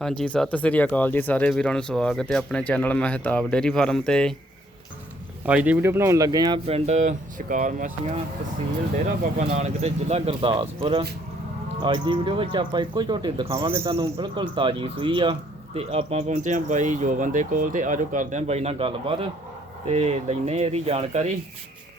ਹਾਂਜੀ, ਸਤਿ ਸ੍ਰੀ ਅਕਾਲ ਜੀ ਸਾਰੇ ਵੀਰਾਂ ਨੂੰ ਸਵਾਗਤ ਹੈ ਆਪਣੇ ਚੈਨਲ ਮਹਿਤਾਬ ਡੇਰੀ ਫਾਰਮ ਤੇ। ਅੱਜ ਦੀ ਵੀਡੀਓ ਬਣਾਉਣ ਲੱਗੇ ਆ ਪਿੰਡ ਸ਼ਿਕਾਰ ਮਾਸੀਆਂ ਤਹਿਸੀਲ ਡੇਰਾ ਬਾਬਾ ਨਾਨਕ ਤੇ ਜ਼ਿਲ੍ਹਾ ਗੁਰਦਾਸਪੁਰ। ਅੱਜ ਦੀ ਵੀਡੀਓ ਵਿੱਚ ਆਪਾਂ ਇੱਕੋ ਹੀ ਝੋਟੀ ਦਿਖਾਵਾਂਗੇ, ਤੁਹਾਨੂੰ ਬਿਲਕੁਲ ਤਾਜ਼ੀ ਸੂਈ ਆ। ਤੇ ਆਪਾਂ ਪਹੁੰਚੇ ਆ ਬਾਈ ਜੋਬਨ ਦੇ ਕੋਲ ਤੇ ਆਜੋ ਕਰਦੇ ਆ ਬਾਈ ਨਾਲ ਗੱਲਬਾਤ ਤੇ ਲੈਨੇ ਇਹਦੀ ਜਾਣਕਾਰੀ।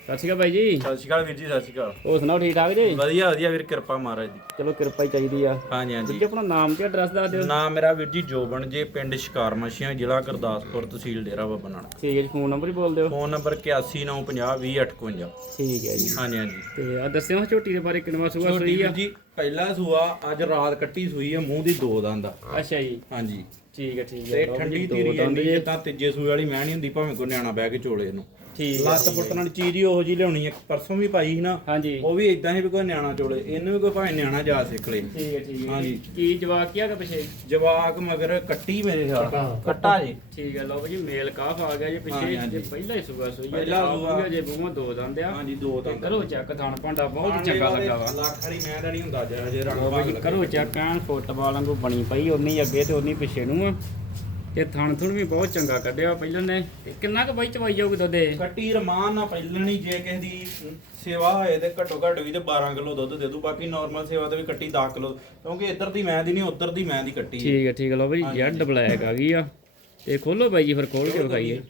ਸਤਿ ਸ਼੍ਰੀ ਅਕਾਲ ਬਾਈ ਜੀ। ਸਤਿ ਸ਼੍ਰੀ ਅਕਾਲ ਵੀਰ ਜੀ ਸਤਿ ਸ਼੍ਰੀ ਅਕਾਲ। ਹੋਰ ਸੁਣਾਓ ਠੀਕ ਠਾਕ ਜੀ? ਵਧੀਆ ਵਧੀਆ ਵੀਰ ਕਿਰਪਾ ਮਹਾਰਾਜ ਦੀ। ਚਲੋ ਕਿਰਪਾ ਹੀ ਚਾਹੀਦੀ ਆ। ਹਾਂਜੀ ਹਾਂਜੀ। ਜੀ ਆਪਣਾ ਨਾਮ ਤੇ ਐਡਰੈਸ ਦੱਸ ਦਿਓ। ਨਾਮ ਮੇਰਾ ਵੀਰ ਜੀ ਜੋਬਨ ਜੇ ਪਿੰਡ ਸ਼ਿਕਾਰ ਮੱਛੀਆਂ ਜ਼ਿਲ੍ਹਾ ਗੁਰਦਾਸਪੁਰ ਤਹਿਸੀਲ ਡੇਰਾ ਬਾਬਾ ਨਾਨਕ। ਠੀਕ ਹੈ ਜੀ ਫੋਨ ਨੰਬਰ ਹੀ ਬੋਲ ਦਿਓ। ਫੋਨ ਨੰਬਰ 8195020851 ਠੀਕ ਹੈ ਜੀ। ਹਾਂਜੀ ਹਾਂਜੀ। ਤੇ ਆ ਦੱਸਿਓ ਝੋਟੀ ਦੇ ਬਾਰੇ ਕਿੰਨਵਾ ਸੂਆ ਸੂਈ ਵੀਰ ਆ ਜੀ ਪਹਿਲਾ ਸੂਆ ਅੱਜ ਰਾਤ ਕੱਟੀ ਸੂਈ ਹੈ ਮੂੰਹ ਦੀ ਦੋ ਦੰਦ ਆ। ਅੱਛਾ ਜੀ। ਹਾਂਜੀ। ਠੀਕ ਹੈ ਠੀਕ ਹੈ। ਤੇ ਠੰਡੀ ਦੰਦ ਇੰਨੀ। ਜਿੱਦਾਂ ਤੀਜੇ ਸੂਏ ਵਾਲੀ ਮੈਂ ਨਹੀਂ ਹੁੰਦੀ ਭਾਵੇਂ ਕੋਈ ਨਿਆਣਾ ਬਹਿ ਕੇ ਚੋਲੇ ਇਹਨੂੰ। ਠੀਕ ਹੈ ਲੱਤ ਪੁੱਟਣ ਵਾਲੀ ਚੀਜ਼ ਹੀ ਉਹੋ ਜੀ ਲਿਆਉਣੀ ਹੈ। ਪਰਸੋਂ ਵੀ ਪਾਈ ਸੀ ਨਾ ਹਾਂਜੀ। ਉਹ ਵੀ ਇਦਾਂ ਹੀ ਵੀ ਕੋਈ ਨਿਆਣਾ ਚੋਲੇ। ਇਹਨੂੰ ਵੀ ਕੋਈ ਭਾਵੇਂ ਨਿਆਣਾ ਜਾ ਸਿੱਖ ਲੇ। ਠੀਕ ਹੈ ਠੀਕ ਹੈ। ਹਾਂਜੀ। ਕੀ ਜਵਾਬ ਕੀ ਹੈਗਾ ਪਿਛੇ? ਜਵਾਕ ਮਗਰ ਕੱਟੀ ਮੇਰੇ ਖਿਆਲ ਕੱਟਾ ਜੀ। ਠੀਕ ਹੈ ਲਓ ਜੀ ਮੇਲ ਕਾਫ ਆ ਗਿਆ ਜੀ ਪਿਛੇ। ਹਾਂਜੀ, ਜੇ। ਪਹਿਲਾ ਹੀ ਸੂਆ ਸੂਈ ਆ ਪਹਿਲਾ ਸੂਆ। ਜੇ ਬੂਮਾ ਦੋ ਦੰਦ ਆ। ਹਾਂਜੀ ਦੋ ਤੇ ਦੰਦ ਕਰੋ ਚੈੱਕ ਥਣ ਭਾਂਡਾ ਬਹੁਤ ਚੰਗਾ ਲੱਗਾ ਵਾ। ਲੱਖ ਵਾਲੀ ਮੈਂ ਤਾਂ ਨਹੀਂ ਹੁੰਦਾ ਜੇ ਰੰਗ ਲਓ ਭਾਗ ਜੀ ਲੱਗਾ। ਕਰੋ ਚੈੱਕ ਐਨ ਫੁੱਟਬਾਲ ਵਾਂਗੂ ਬਣੀ ਪਈ ਉਨੀ ਅੱਗੇ ਤੇ ਉਨੀ ਪਿਛੇ ਨੂੰ ਆ। ਤੇ ਥਣ ਥੁਣ ਵੀ ਬਹੁਤ ਚੰਗਾ ਕੱਢਿਆ ਪਹਿਲਾਂ ਨੇ। ਤੇ ਕਿੰਨਾ ਕੁ ਬਾਈ ਚਵਾਈ ਜਾਊਗੀ ਇਹ? ਕੱਟੀ ਰਮਾਨ ਨਾ ਪਹਿਲਣੀ ਜੇ ਕਿਸੇ ਦੀ ਸੇਵਾ ਹੋਏ ਤੇ ਘੱਟੋ ਘੱਟ ਵੀ ਤੇ 12 ਕਿਲੋ ਦੁੱਧ ਦੇ ਦੂ ਬਾਕੀ ਨਾਰਮਲ ਸੇਵਾ ਤੇ ਵੀ ਕੱਟੀ 10 ਕਿਲੋ। ਕਿਉਂਕਿ ਇੱਧਰ ਦੀ ਮੈਂ ਦੀ ਨਹੀਂ ਉੱਧਰ ਦੀ ਮੈਂ ਦੀ ਕੱਟੀ। ਠੀਕ ਹੈ ਠੀਕ ਹੈ ਲਓ ਬਈ ਜੈਡ ਬਲੈਕ ਆ ਗਈ ਆ। ਤੇ ਖੋਲੋ ਬਾਈ ਜੀ ਫਿਰ ਖੋਲ ਕੇ ਵਿਖਾਈਏ।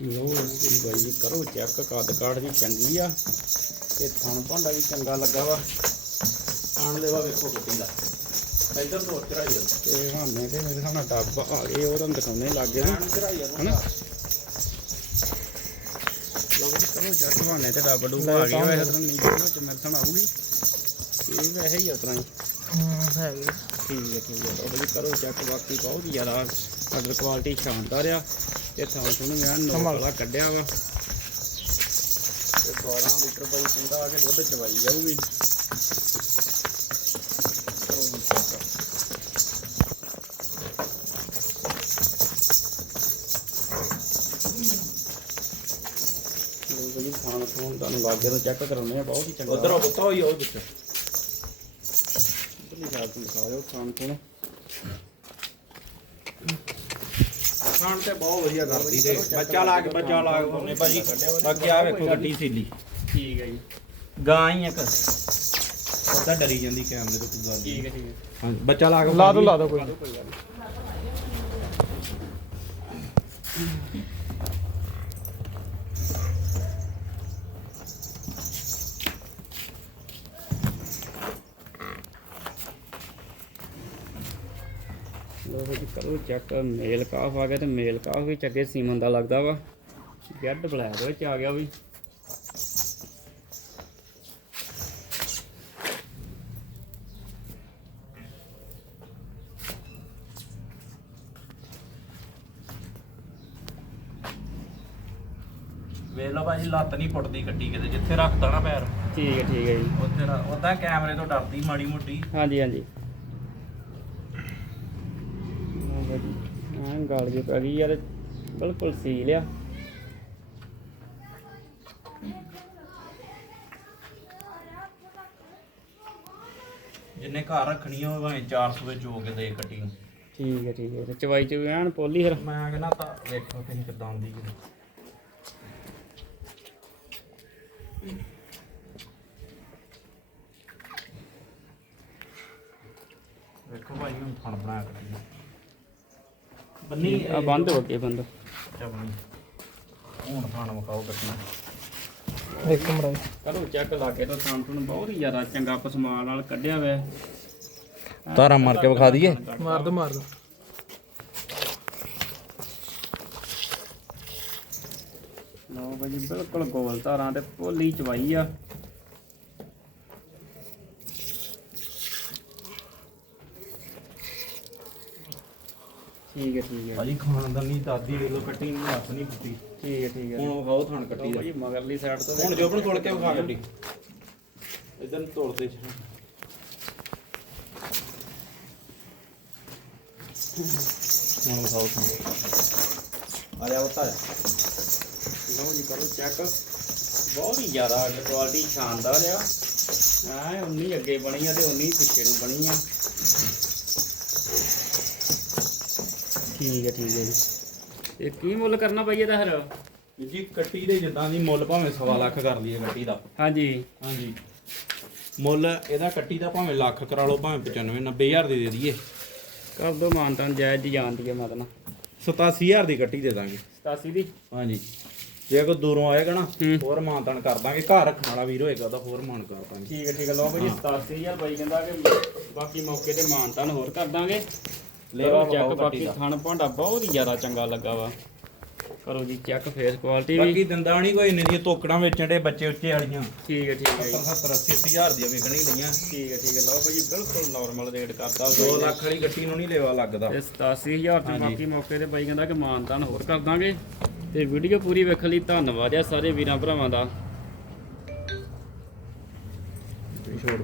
ਲੋ ਜੀ ਬਾਈ ਜੀ ਕਰੋ ਚੈੱਕ ਕੱਦ ਕਾਠ ਵੀ ਚੰਗੀ ਆ। ਤੇ ਥਣ ਭਾਂਡਾ ਵੀ ਚੰਗਾ ਲੱਗਾ ਵਾ। ਆਣ ਲੈਵਾ ਵੇਖੋ ਕੱਟੀ ਦਾ ਇੱਧਰ ਤੋਂ ਚੜਾਈ ਆ ਤੇ ਹਾਨੇ ਤੇ ਮੇਰੇ ਸਾਹਮਣੇ ਡੱਬ ਆ ਗਏ ਉਹ ਤੁਹਾਨੂੰ ਦਿਖਾਉਣੇ ਲੱਗੇ ਨੇ। ਚੜਾਈ ਆ ਹਨਾ? ਲੋ ਜੀ। ਕਰੋ ਚੈੱਕ ਹਾਨੇ ਤੇ ਡੱਬ ਡੁੱਬ ਆ ਗਏ ਵੈਸੇ ਤਾਂ ਨੀਚੇ ਵਿੱਚ ਮਿਲਸਣ ਆਊਗੀ। ਇਹ ਵੈਸੇ ਹੀ ਉਤਰਾ ਹੀ। ਠੀਕ ਹੈ ਠੀਕ ਹੈ ਉਹ ਵੀ ਕਰੋ ਚੈੱਕ ਬਾਕੀ ਬਹੁਤ ਹੀ ਜ਼ਿਆਦਾ ਆਰਡਰ ਕੁਆਲਿਟੀ ਸ਼ਾਨਦਾਰ ਆ। ਤੇ ਥਾਂ ਤੁਹਾਨੂੰ ਮੈਂ ਨੌ ਵਾਲਾ ਕੱਢਿਆ ਵਾ। ਤੇ 12 ਲੀਟਰ ਬਾਈ ਪਿੰਦਾ ਆ ਕੇ ਦੁੱਧ ਚਵਾਈ ਜਾਊਗੀ। ਲਓ ਬਈ ਥਾਂ ਤੁਹਾਨੂੰ ਲਾਗੇ ਤੋਂ ਚੈੱਕ ਕਰਾਉਣੇ ਆ ਬਹੁਤ ਹੀ ਚੰਗਾ। ਉਧਰ ਉਹ ਬਤਾ ਹੋਈ ਉਹ ਵਿੱਚ ਉਧਰਲੀ ਸਾਈਡ ਤੋਂ ਦਿਖਾਓ ਥਾਂ ਤੁਹਾਨੂੰ ਖਾਣ। ਤੇ ਬਹੁਤ ਵਧੀਆ ਕਰਦੀ ਤੇ। ਬੱਚਾ ਲਾ ਕੇ ਬੱਚਾ ਲਾ ਕੇ ਉਹਨੇ ਭਾਜੀ ਬਾਕੀ ਆ ਵੇਖੋ ਗੱਡੀ ਸੀਲੀ। ਠੀਕ ਹੈ ਜੀ। ਗਾਂ ਹੀ ਇੱਕ। ਉਹਦਾ ਡਰੀ ਜਾਂਦੀ ਕੈਮਰੇ ਤੋਂ ਕੋਈ ਗੱਲ ਨਹੀਂ। ਠੀਕ ਹੈ ਠੀਕ ਹੈ ਹਾਂਜੀ ਬੱਚਾ ਲਾ ਕੇ ਲਾ ਦੋ ਲਾ ਦੋ ਕੋਈ। ਲੋ ਜੀ ਕਰੋ ਚੈੱਕ ਮੇਲ ਕਾਫ ਆ ਗਿਆ ਤੇ ਮੇਲ ਕਾਫ ਵੀ ਚੱਗੇ ਸੀਮਨ ਦਾ ਲੱਗਦਾ ਵਾ। ਗੱਡ ਬਲੈਕ ਵਿੱਚ ਆ ਗਿਆ ਵੀ। ਵੇਖ ਲਓ ਭਾਜੀ ਲੱਤ ਨਹੀਂ ਪੁੱਟਦੀ ਕੱਟੀ ਕਿਤੇ ਜਿੱਥੇ ਰੱਖਦਾ ਨਾ ਪੈਰ। ਠੀਕ ਹੈ ਠੀਕ ਹੈ ਜੀ। ਉੱਥੇ ਉਦਾਂ ਕੈਮਰੇ ਤੋਂ ਡਰਦੀ ਮਾੜੀ ਮੋਟੀ। ਹਾਂਜੀ ਹਾਂਜੀ। ਹਾਂ ਗਾਲ ਜੀ ਪੈ ਗਈ ਯਾਰ ਬਿਲਕੁਲ ਸੀ ਲਿਆ ਜਿੰਨੇ ਘਰ ਰੱਖਣੀ ਹੋਵੇ ਭਾਵੇਂ 400 ਵਿੱਚ ਹੋ ਕੇ ਦੇ ਕੱਟੀ ਠੀਕ ਹੈ ਠੀਕ ਹੈ ਤੇ ਚਵਾਈ ਚ ਐਨ ਪੋਲੀ ਫਿਰ? ਮੈਂ ਕਹਿੰਦਾ ਤਾਂ ਵੇਖੋ ਤੁਸੀਂ ਕਿਦਾਂ ਆਉਂਦੀ ਹੈ ਵੇਖੋ ਭਾਈ ਹੁਣ ਥਣ ਬਣਾ ਕੱਟੀ। ਬੰਨੀ ਆ ਬੰਦ ਹੋ ਗਏ ਬੰਦ। ਅੱਛਾ ਬੰਨੀ ਹੁਣ ਥਣ ਮਕਾਓ ਕੱਟੀ ਇੱਕ ਮਿੰਟ ਕਰੋ ਚੈੱਕ ਲਾ ਕੇ ਤਾਂ ਥਾਂ ਤੁਹਾਨੂੰ ਬਹੁਤ ਹੀ ਜ਼ਿਆਦਾ ਚੰਗਾ ਪਸਮਾਨ ਨਾਲ ਕੱਢਿਆ ਹੋਇਆ ਤਾਰਾ ਮਾਰ ਕੇ ਵਿਖਾ ਦਈਏ। ਮਾਰ ਦੋ ਮਾਰ ਦੋ। ਲਓ ਭਾਜੀ ਬਿਲਕੁਲ ਗੋਲ ਧਾਰਾਂ ਤੇ ਪੋਲੀ ਚਵਾਈ ਆ। ਠੀਕ ਹੈ ਠੀਕ ਹੈ। ਭਾਜੀ ਖਾਣ ਦਾ ਨਹੀਂ ਦਾਦੀ ਵੇਖ ਲੋ ਕੱਟੀ ਨੂੰ ਹੱਥ ਨਹੀਂ ਪੁੱਟੀ ਠੀਕ ਹੈ ਠੀਕ ਹੈ। ਹੁਣ ਵਿਖਾਓ ਥਣ ਕੱਟੀ ਦਾ। ਭਾਜੀ ਮਗਰਲੀ ਸਾਈਡ ਤੋਂ ਹੁਣ ਜੋਬਨ ਤੋੜ ਕੇ ਵਿਖਾ ਕੱਟੀ। ਇਧਰ ਨੂੰ ਤੋੜਦੇ ਹੁਣ ਵਿਖਾਓ ਥਣ। ਆ ਜਾ ਬਤਾ ਲਓ ਜੀ ਕਰੋ ਚੈੱਕ ਬਹੁਤ ਹੀ ਜ਼ਿਆਦਾ ਕੁਆਲਿਟੀ ਸ਼ਾਨਦਾਰ ਆ। ਆ ਉਨੀ ਅੱਗੇ ਬਣੀ ਆ ਤੇ ਉਨੀ ਪਿੱਛੇ ਨੂੰ ਬਣੀ ਆ। ਠੀਕ ਹੈ ਠੀਕ ਹੈ ਜੀ। ਇਹ ਕੀ ਮੁੱਲ ਕਰਨਾ ਪਈ ਇਹਦਾ ਫਿਰ? ਜੀ ਕੱਟੀ ਦੇ ਜਿੱਦਾਂ ਦੀ ਮੁੱਲ ਭਾਵੇਂ ਸਵਾ ਲੱਖ ਕਰ ਲਈਏ ਕੱਟੀ ਦਾ। ਹਾਂਜੀ। ਹਾਂਜੀ। ਮੁੱਲ ਇਹਦਾ ਕੱਟੀ ਦਾ ਭਾਵੇਂ ਲੱਖ ਕਰਾ ਲਓ ਭਾਵੇਂ 95 90000 ਦੇ ਦੇ ਦਈਏ। ਕਰ ਦੋ ਮਾਨਤਾਨ ਜਾਇਜ਼ ਜੀ ਜਾਣਦੀ ਹੈ ਮਤਨਾ 87000 ਦੀ ਕੱਟੀ ਦੇ ਦਾਂਗੇ। 87 ਦੀ? ਹਾਂਜੀ। ਜੇ ਕੋਈ ਦੂਰੋਂ ਆਏਗਾ ਨਾ ਹੂੰ। ਹੋਰ ਮਾਨਤਨ ਕਰ ਦਾਂਗੇ। ਘਰ ਰੱਖਣ ਵਾਲਾ ਵੀਰ ਹੋਏਗਾ ਉਹਦਾ ਹੋਰ ਮਾਨ ਕਰ ਦਾਂਗੇ। ਠੀਕ ਹੈ ਠੀਕ ਹੈ। ਲਓ ਭਾਈ 87000 ਬਾਈ ਕਹਿੰਦਾ ਕਿ ਬਾਕੀ ਮੌਕੇ ਤੇ ਮਾਨਤਾਨ ਹੋਰ ਕਰ ਦਾਂਗੇ। ਲੇਵਾ ਚੈੱਕ ਬਾਕੀ। ਥਣ ਭਾਂਡਾ ਬਹੁਤ ਹੀ ਜ਼ਿਆਦਾ ਚੰਗਾ ਲੱਗਾ ਵਾ। ਕਰੋ ਜੀ ਚੈੱਕ ਫੇਸ ਕੁਆਲਿਟੀ ਵੀ। ਬਾਕੀ ਦਿੰਦਾ ਨਹੀਂ ਕੋਈ ਇੰਨੇ ਦੀਆਂ ਤੋਕੜਾਂ ਵੇਚਣ ਦੇ ਬੱਚੇ ਉੱਚੇ ਵਾਲੀਆਂ। ਠੀਕ ਹੈ ਠੀਕ ਹੈ ਜੀ। 70 80 ਹਜ਼ਾਰ ਦੀਆਂ ਵਿਕਣੀ ਲਈਆਂ। ਠੀਕ ਹੈ ਠੀਕ ਹੈ। ਲਓ ਭਾਈ ਬਿਲਕੁਲ ਨਾਰਮਲ ਰੇਟ ਕਰਤਾ। 2 ਲੱਖ ਵਾਲੀ ਗੱਟੀ ਨੂੰ ਨਹੀਂ ਲੇਵਾ ਲੱਗਦਾ। ਤੇ 87000 ਤੋਂ। ਬਾਕੀ ਮੌਕੇ ਤੇ ਬਾਈ ਕਹਿੰਦਾ ਕਿ ਮਾਨਤਾਨ ਹੋਰ ਕਰ ਦਾਂਗੇ। ਤੇ ਵੀਡੀਓ ਪੂਰੀ ਵੇਖਣ ਲਈ ਧੰਨਵਾਦ ਆ ਸਾਰੇ ਵੀਰਾਂ ਭਰਾਵਾਂ ਦਾ। ਛੋੜ